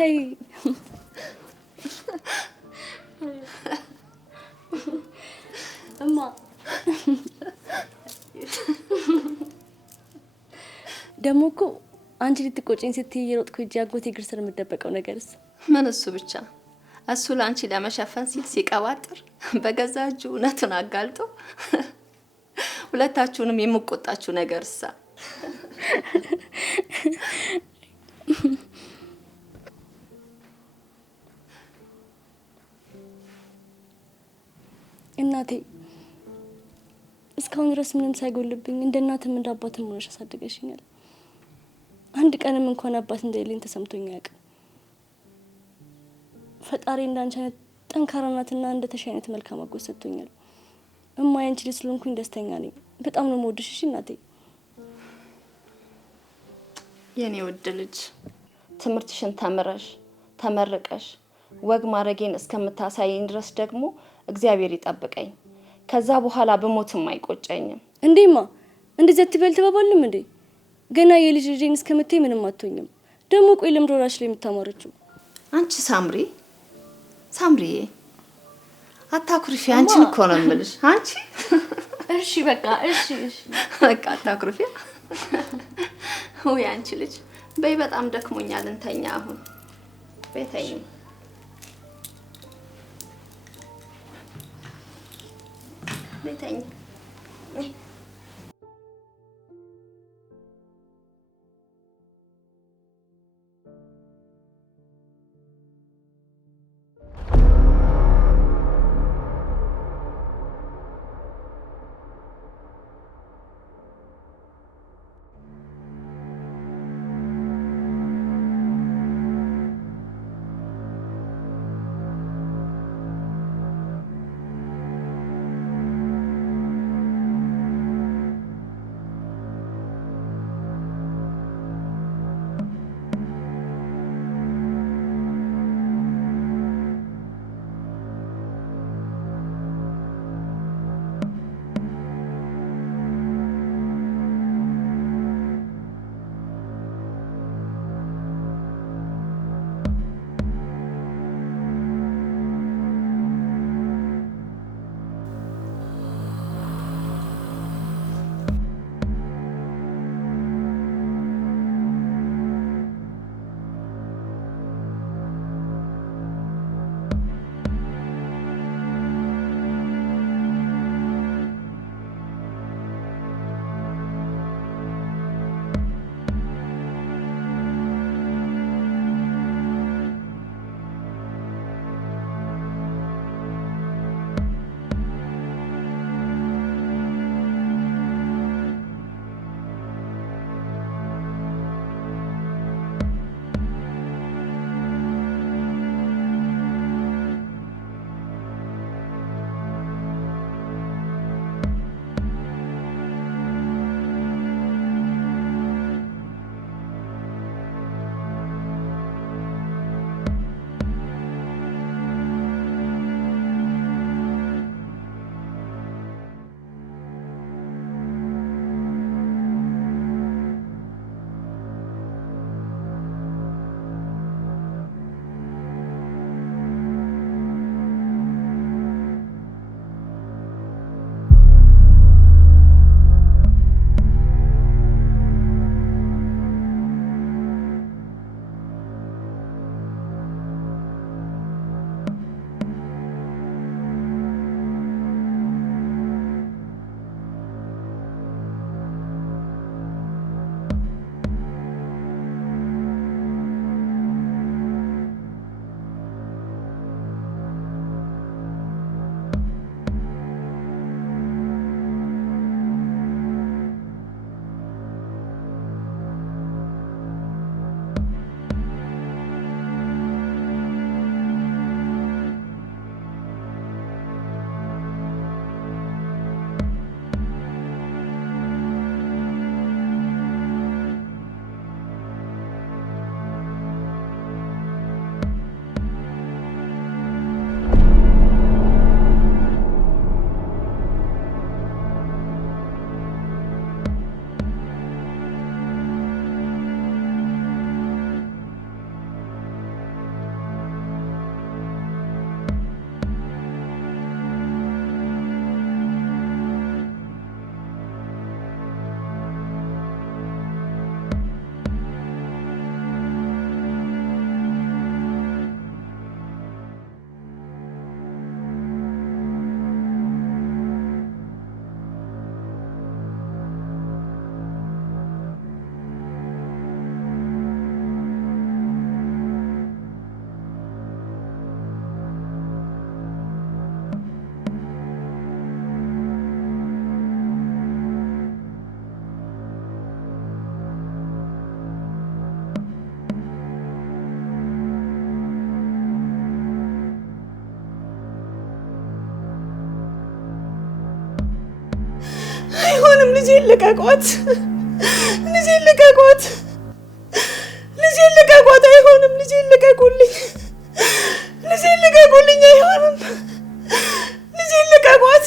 ተይ እማ ደግሞ እኮ አንቺ ልትቆጪኝ ስትይ እየሮጥኩ ሂጅ አጎቴ እግር ስር የምደበቀው ነገርስ ምን እሱ ብቻ እሱ ላንቺ ለመሸፈን ሲል ሲቀባጥር በገዛ እጁ እውነቱን አጋልጦ ሁለታችሁንም የምቆጣችሁ ነገርሳ እናቴ እስካሁን ድረስ ምንም ሳይጎልብኝ እንደ እናትም እንደ አባትም ሆነሽ አሳድገሽኛል። አንድ ቀንም እንኳን አባት እንደሌለኝ ተሰምቶኝ አያውቅም። ፈጣሪ እንዳንቺ አይነት ጠንካራ እናትና እንደተሽ አይነት መልካም አጎት ሰጥቶኛል። እማ ያንቺ ልጅ ስለሆንኩኝ ደስተኛ ነኝ። በጣም ነው የምወድሽ። እሺ እናቴ። የኔ ውድ ልጅ ትምህርትሽን ተምረሽ ተመርቀሽ ወግ ማረጌን እስከምታሳይኝ ድረስ ደግሞ እግዚአብሔር ይጠብቀኝ። ከዛ በኋላ በሞትም አይቆጨኝም። እንዴማ እንደዚህ አትበል ተባባልንም እንዴ? ገና የልጅ ልጅን እስከምትይ ምንም አትሆኝም። ደግሞ ቆይ ለምዶ ራሽ ላይ የምታማረችው አንቺ ሳምሪዬ አታኩርፊ። አንቺን እኮ ነው የምልሽ። አንቺ እሺ በቃ እሺ በቃ አታኩርፊ። ወይ አንቺ ልጅ በይ፣ በጣም ደክሞኛል። እንተኛ አሁን ቤተኝ ቤተኝ አይሆንም ልጄን ልቀቋት፣ ልጄን ልቀቋት፣ ልጄን ልቀቋት፣ አይሆንም ልጄን ልቀቁልኝ፣ ልጄን ልቀቁልኝ፣ አይሆንም ልጄን ልቀቋት፣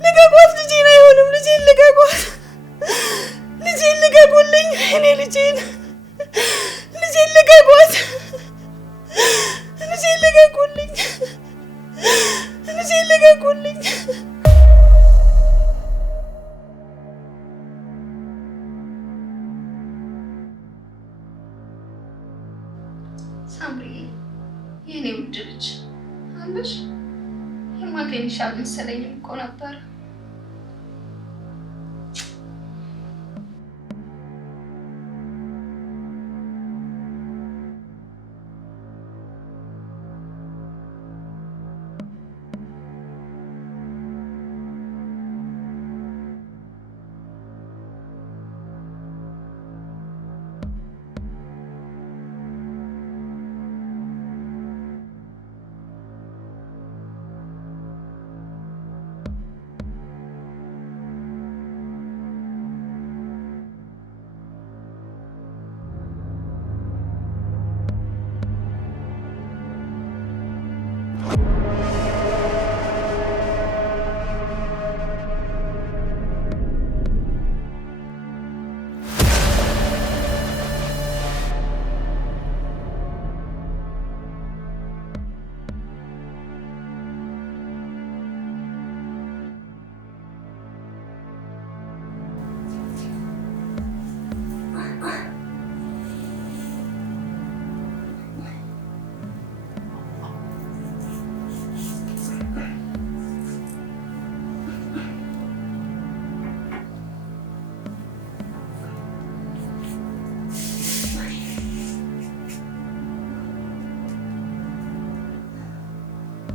ልቀቋት ልጄን፣ አይሆንም ልጄን ልቀቋት፣ ልጄን ልቀቁልኝ፣ እኔ ልጄን ልቀቋት፣ ልጄን ልቀቁልኝ፣ ልጄን ልቀቁልኝ። ሳምሪ የኔ ውድ ልጅ አለሽ? የማገኝሽ አልመሰለኝም እኮ ነበር።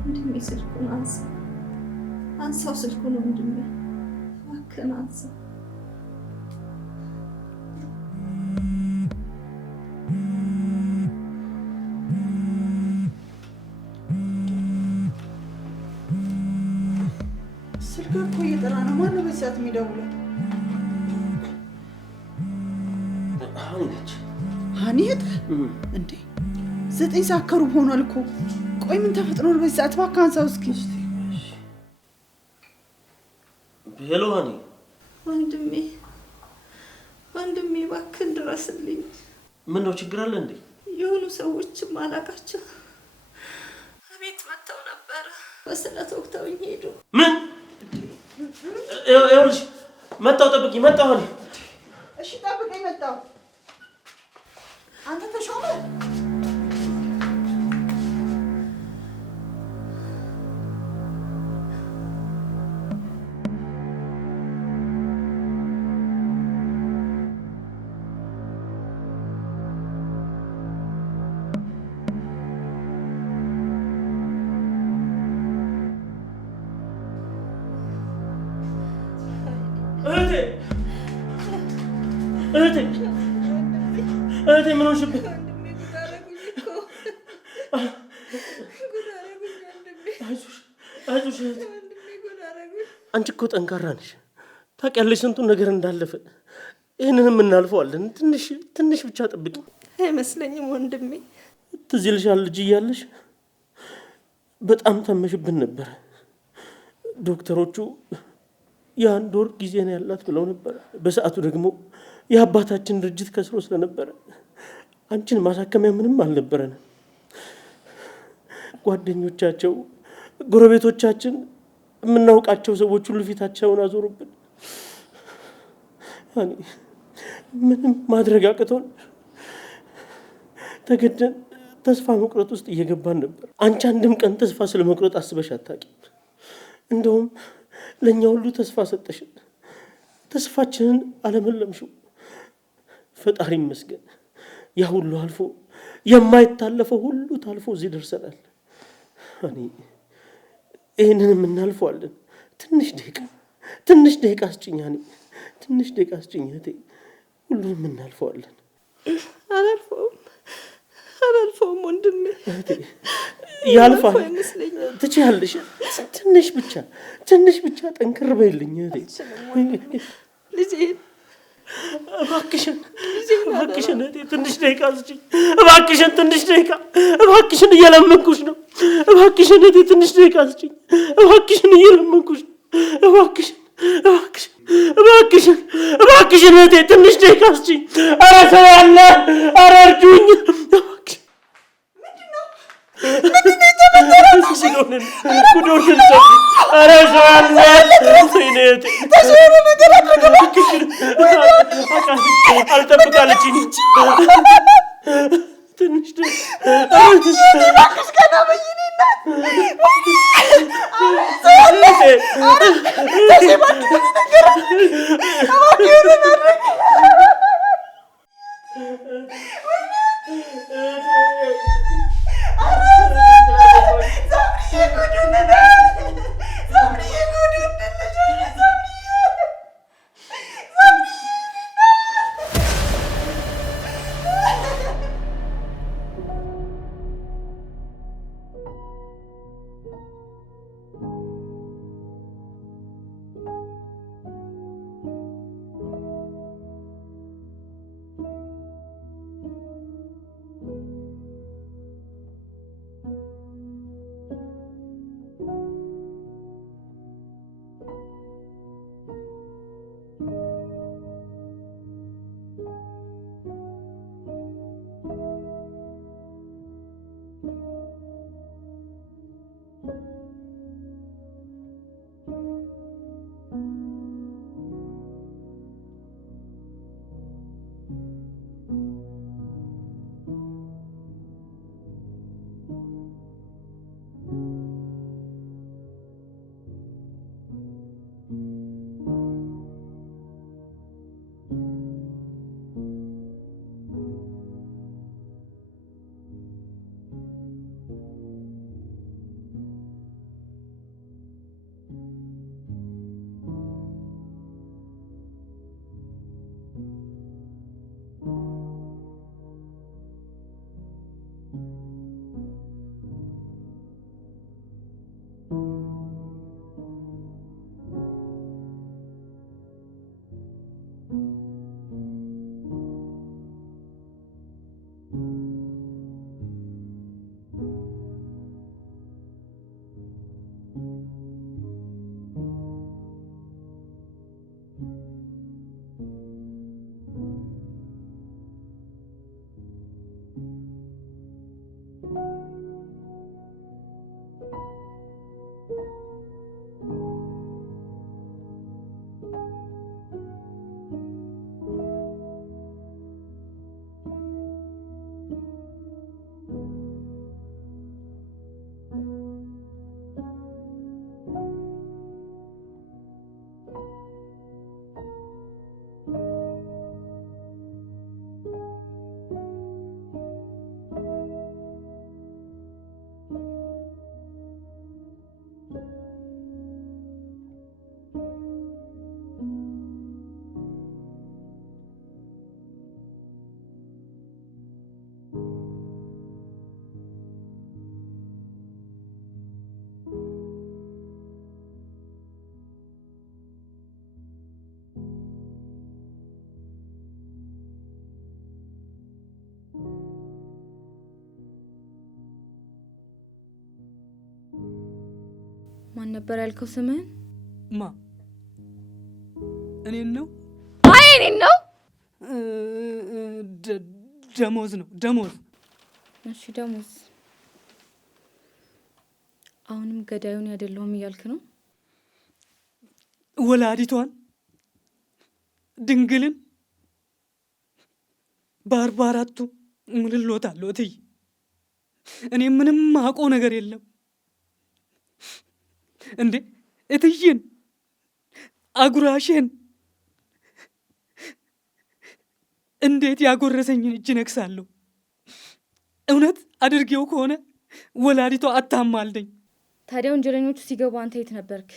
ወንድሜ ስልኩን አንሳ፣ አንሳው ስልኩን ወንድሜ፣ እባክህን አንሳ። ስልክ እኮ እየጠራ ነው። ማነው በዚህ ሰዓት የሚደውለው? ሀኒ ነች። ሀኒ የት እንዴ? 9 ሰዓት ከሩብ ሆኗል እኮ። ቆይ ምን ተፈጥሮ ነው በዚህ ሰዓት? እባክህ አንሳው እስኪ። ሄሎ ሀኒ። ወንድሜ ወንድሜ እባክህን ድረስልኝ። ምን ነው ችግር አለ እንዴ? የሆኑ ሰዎችም አላቃቸው ቤት መጥተው ነበረ፣ በስለት ወቅተውኝ ሄዱ። ምን? ይኸውልሽ መጣሁ፣ ጠብቂ። መጣሁ ሀኒ። እሺ ጠብቀኝ፣ መጣሁ። አንተ ተሾመ እህቴ ምን ሆንሽብኝ? አይዞሽ እህቴ፣ አንቺ እኮ ጠንካራ ነሽ። ታውቂያለሽ ስንቱን ነገር እንዳለፈ። ይህንንም እናልፈዋለን። ትንሽ ብቻ ጠብቂ። አይመስለኝም ወንድሜ። ትዝ ይልሻል ልጅ እያለሽ በጣም ታመሽብን ነበረ። ዶክተሮቹ የ1 ወር ጊዜ ነው ያላት ብለው ነበር። በሰዓቱ ደግሞ የአባታችን ድርጅት ከስሮ ስለነበረ አንቺን ማሳከሚያ ምንም አልነበረንም። ጓደኞቻቸው፣ ጎረቤቶቻችን፣ የምናውቃቸው ሰዎች ሁሉ ፊታቸውን አዞሩብን። እኔ ምንም ማድረግ አቅቶን ተገደን ተስፋ መቁረጥ ውስጥ እየገባን ነበር። አንቺ አንድም ቀን ተስፋ ስለመቁረጥ አስበሽ አታውቂም። እንደውም ለእኛ ሁሉ ተስፋ ሰጠሽን። ተስፋችንን አለመለምሽው። ፈጣሪ ይመስገን። ያ ሁሉ አልፎ የማይታለፈው ሁሉ ታልፎ እዚህ ደርሰናል። እኔ ይህንንም እናልፈዋለን። ትንሽ ደቂቃ አስጭኝ ሀኒ፣ ትንሽ ደቂቃ አስጭኝ እህቴ። ሁሉንም እናልፈዋለን። አላልፈውም ወንድሜ። ያልፋል። ትችያለሽ። ትንሽ ብቻ ጠንክር በይልኝ ልጄ። እባክሽን ትንሽ ደቂቃ ስጪኝ። እባክሽን ትንሽ ደቂቃ፣ እባክሽን እየለመንኩሽ ነው። እባክሽን ትንሽ ደቂቃ ስጪኝ። እባክሽን እየለመንኩሽ ነው። እባክሽን ትንሽ ደቂቃ ስጪኝ። ኧረ ሰው ያለ፣ ኧረ እርዱኝ። አልጠብቃለችኝ ትንሽ ማን ነበር ያልከው ስምህን? ማ እኔን ነው? አይ እኔን ነው። ደሞዝ ነው ደሞዝ። እሺ ደሞዝ። አሁንም ገዳዩን አይደለሁም እያልክ ነው? ወላዲቷን ድንግልን በ44ቱ ምልሎታለሁ እትዬ። እኔ ምንም ማውቀው ነገር የለም እንዴ እትዬን አጉራሽን እንዴት ያጎረሰኝን እጅ ነክሳለሁ። እውነት አድርጌው ከሆነ ወላዲቷ አታማልደኝ። ታዲያ ወንጀለኞቹ ሲገቡ አንተ የት ነበርክ?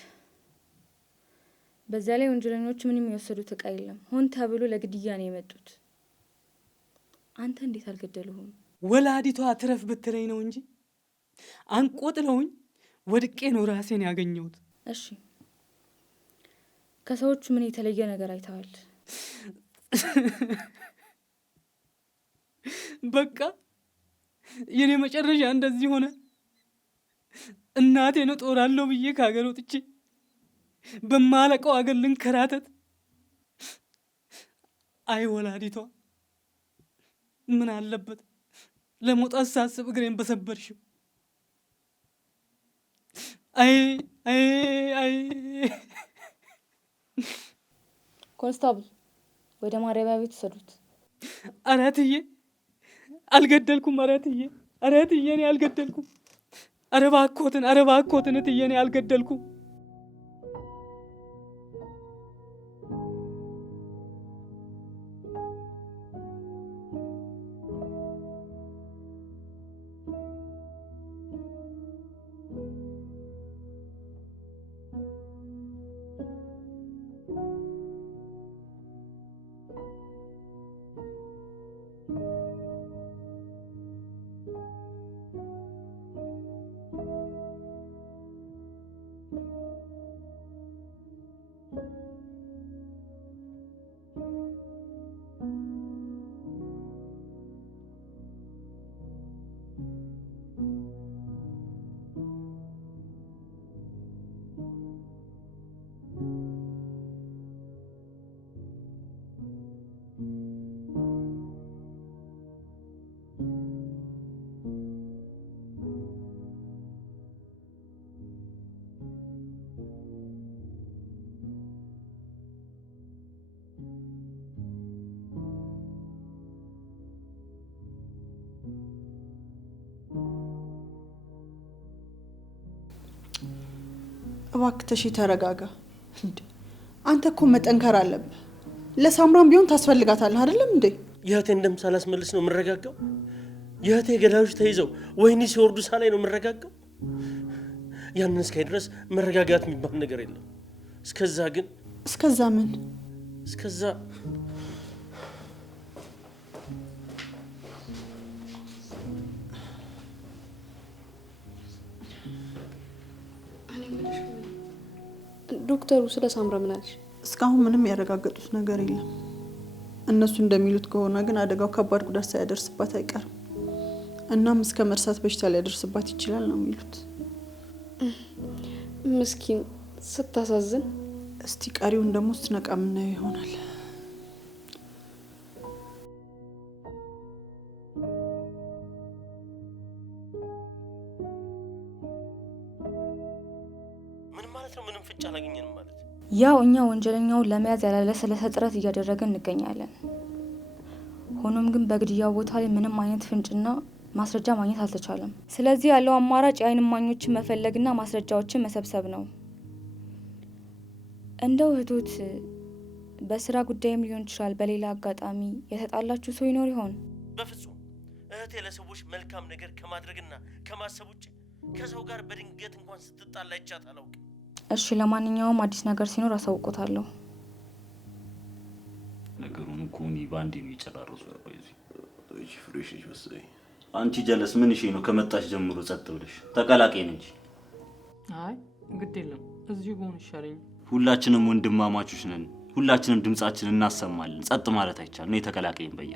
በዛ ላይ ወንጀለኞቹ ምንም የወሰዱት ዕቃ የለም። ሆን ተብሎ ለግድያ ነው የመጡት። አንተ እንዴት አልገደሉህም? ወላዲቷ ትረፍ ብትለኝ ነው እንጂ አንቆጥለውኝ ወድቄ ነው ራሴን ያገኘሁት። እሺ ከሰዎቹ ምን የተለየ ነገር አይተዋል? በቃ የኔ መጨረሻ እንደዚህ ሆነ። እናቴን እጦራለሁ ብዬ ከሀገር ወጥቼ በማለቀው አገር ልንከራተት። አይ ወላዲቷ ምን አለበት ለመውጣት ሳስብ እግሬን በሰበርሽው። አይ አይ አይ ኮንስታብል ወደ ማረቢያ ቤት ወሰዱት። አራትዬ አልገደልኩም። አራትዬ እኔ አልገደልኩም። ኧረ እባክዎትን እትዬ እኔ አልገደልኩም። እባክህ ተሺ ተረጋጋ። አንተ እኮ መጠንከር አለብህ። ለሳምራም ቢሆን ታስፈልጋታለህ አይደለም እንዴ? የእህቴን ደም ሳላስመልስ ነው የምረጋጋው? የእህቴ ገዳዮች ተይዘው ወህኒ ሲወርዱ ሳላይ ነው የምረጋጋው? ያንን እስካይ ድረስ መረጋጋት የሚባል ነገር የለም። እስከዛ ግን እስከዛ ምን? እስከዛ ዶክተሩ ስለ ሳምራ ምን አለሽ? እስካሁን ምንም ያረጋገጡት ነገር የለም። እነሱ እንደሚሉት ከሆነ ግን አደጋው ከባድ ጉዳት ሳያደርስባት አይቀርም። እናም እስከ መርሳት በሽታ ሊያደርስባት ይችላል ነው የሚሉት። ምስኪን ስታሳዝን። እስቲ ቀሪውን ደግሞ ስትነቃ የምናየው ይሆናል። ምን ማለት ነው? ምንም ፍንጭ አላገኘንም ማለት? ያው እኛ ወንጀለኛውን ለመያዝ ያላለሰለሰ ጥረት እያደረግን እንገኛለን። ሆኖም ግን በግድያው ቦታ ላይ ምንም አይነት ፍንጭና ማስረጃ ማግኘት አልተቻለም። ስለዚህ ያለው አማራጭ የዓይን እማኞችን መፈለግና ማስረጃዎችን መሰብሰብ ነው። እንደው እህቶት በስራ ጉዳይም ሊሆን ይችላል፣ በሌላ አጋጣሚ የተጣላችሁ ሰው ይኖር ይሆን? በፍጹም እህቴ ለሰዎች መልካም ነገር ከማድረግና ከማሰብ ውጭ ከሰው ጋር በድንገት እንኳን ስትጣላ አይቻት አላውቅም። እሺ፣ ለማንኛውም አዲስ ነገር ሲኖር አሳውቆታለሁ። ነገሩን እኮ እኔ በአንዴ ነው የጨራረሱ። እሺ ፍሬሽ ነሽ መሰለኝ። አንቺ ጀለስ ምን እሺ ነው? ከመጣሽ ጀምሮ ጸጥ ብለሽ ተቀላቀይን እንጂ። አይ ግድ የለም እዚሁ ብሆን ይሻለኝ። ሁላችንም ወንድማማቾች ነን። ሁላችንም ድምጻችንን እናሰማለን። ጸጥ ማለት አይቻልም። እኔ ተቀላቀይን በየ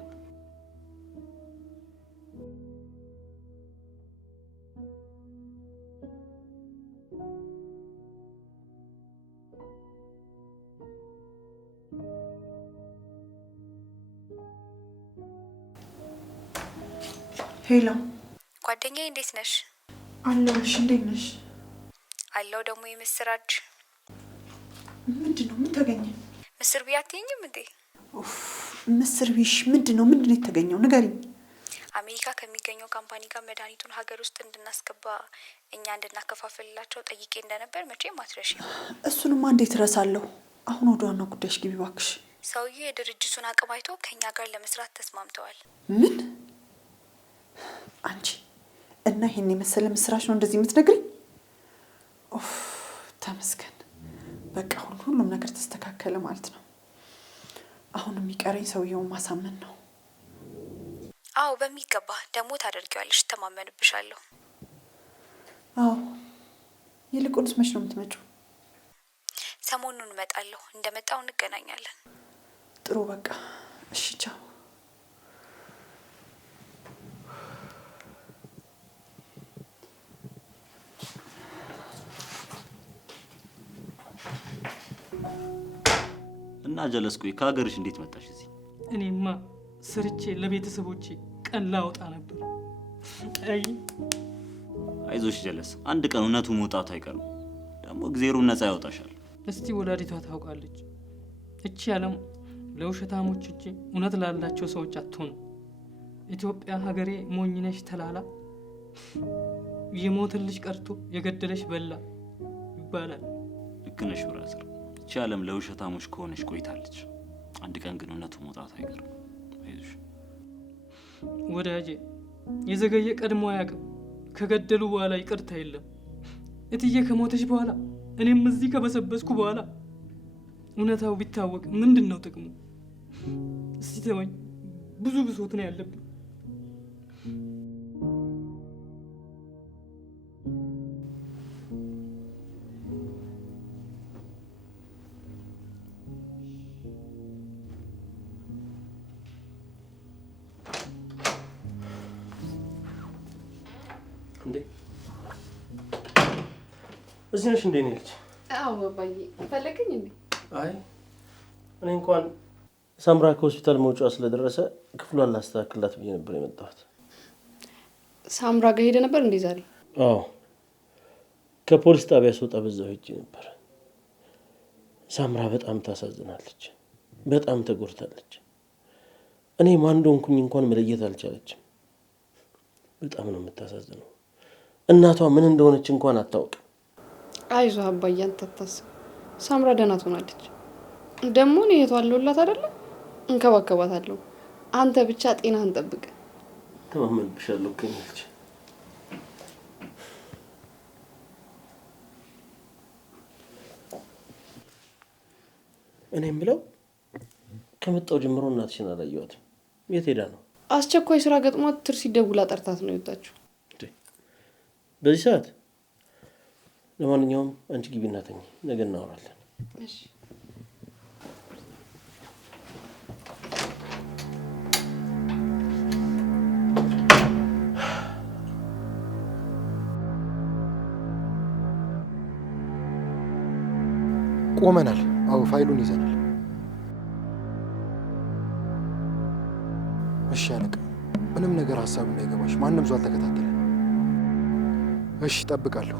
ሄሎ ጓደኛዬ እንዴት ነሽ? አለሁልሽ። እንዴት ነሽ? አለው ደግሞ የምስራች። ምንድነው? ምን ተገኘ? ምስር ብዬ አትይኝም እንዴ? ምስር ቢሽ ምንድነው የተገኘው? ንገሪኝ። አሜሪካ ከሚገኘው ካምፓኒ ጋር መድኃኒቱን ሀገር ውስጥ እንድናስገባ እኛ እንድናከፋፍልላቸው ጠይቄ እንደነበር መቼም አትረሺም። እሱንማ እንዴት እረሳለሁ። አሁን ወደ ዋናው ጉዳይሽ ግቢ እባክሽ። ሰውዬው የድርጅቱን አቅም አይቶ ከኛ ጋር ለመስራት ተስማምተዋል። ምን? አንቺ እና ይሄን የመሰለ ምስራች ነው እንደዚህ የምትነግሪኝ? ኦፍ ተመስገን። በቃ ሁሉም ነገር ተስተካከለ ማለት ነው። አሁን የሚቀረኝ ሰውየውን ማሳመን ነው። አዎ በሚገባ ደግሞ ታደርጊዋለሽ፣ ተማመንብሻለሁ። አዎ ይልቁንስ መች ነው የምትመጪው? ሰሞኑን እመጣለሁ። እንደመጣው እንገናኛለን። ጥሩ በቃ እሺ፣ ቻው። እና ጀለስ ቆይ ከሀገርሽ እንዴት መጣሽ እዚህ? እኔማ ሰርቼ ለቤተሰቦቼ ቀን ላወጣ ነበር። አይ አይዞሽ ጀለስ፣ አንድ ቀን እውነቱ መውጣቱ አይቀርም። ደግሞ እግዚአብሔር ነፃ ያወጣሻል። እስቲ ወላዲቷ ታውቃለች። እቺ ዓለም ለውሸታሞች እንጂ እውነት ላላቸው ሰዎች አትሆንም። ኢትዮጵያ ሀገሬ ሞኝነሽ ተላላ፣ የሞትልሽ ቀርቶ የገደለሽ በላ ይባላል። ልክ ነሽ ብራዘር። እቺ ዓለም ለውሸታሞች ከሆነች ቆይታለች። አንድ ቀን ግን እውነቱ መውጣቱ አይቀርም። አይዞሽ ወዳጄ። የዘገየ ቀድሞ አያውቅም። ከገደሉ በኋላ ይቅርታ የለም። እትዬ ከሞተች በኋላ እኔም እዚህ ከበሰበስኩ በኋላ እውነታው ቢታወቅ ምንድን ነው ጥቅሙ? እስቲ ተወኝ። ብዙ ብሶት ነው ያለብኝ። እንዴ እዚህ ነሽ እንዴ? ነች? አዎ ባባዬ፣ ፈለገኝ እንዴ? አይ እኔ እንኳን ሳምራ ከሆስፒታል መውጫዋ ስለደረሰ ክፍሏን ላስተካክላት ብዬ ነበር የመጣሁት። ሳምራ ጋር ሄደ ነበር እንዴ ዛሬ? አዎ ከፖሊስ ጣቢያ ስወጣ በዛው ሄጄ ነበር። ሳምራ በጣም ታሳዝናለች። በጣም ተጎድታለች። እኔ ማን እንደሆንኩኝ እንኳን መለየት አልቻለችም። በጣም ነው የምታሳዝነው። እናቷ ምን እንደሆነች እንኳን አታውቅም። አይዞህ አባዬ፣ አንተ አታስብ። ሳምራ ደህና ትሆናለች። ደግሞ እኔ እህቷ አለሁላት አይደለ? እንከባከባታለሁ። አንተ ብቻ ጤናህን ጠብቅ። ተማመንብሻለሁ ከነች። እኔ የምለው ከመጣሁ ጀምሮ እናትሽን አላየኋትም። የት ሄዳ ነው? አስቸኳይ ስራ ገጥሟት ትርሲ ደውላ ጠርታት ነው የወጣችው። በዚህ ሰዓት? ለማንኛውም አንቺ ግቢ እና ተኝ፣ ነገ እናወራለን። እሺ። ቆመናል። አዎ ፋይሉን ይዘናል። እሺ አለቃ፣ ምንም ነገር ሀሳብ እንዳይገባሽ፣ ማንም ሰው አልተከታተለ። እሺ፣ ጠብቃለሁ።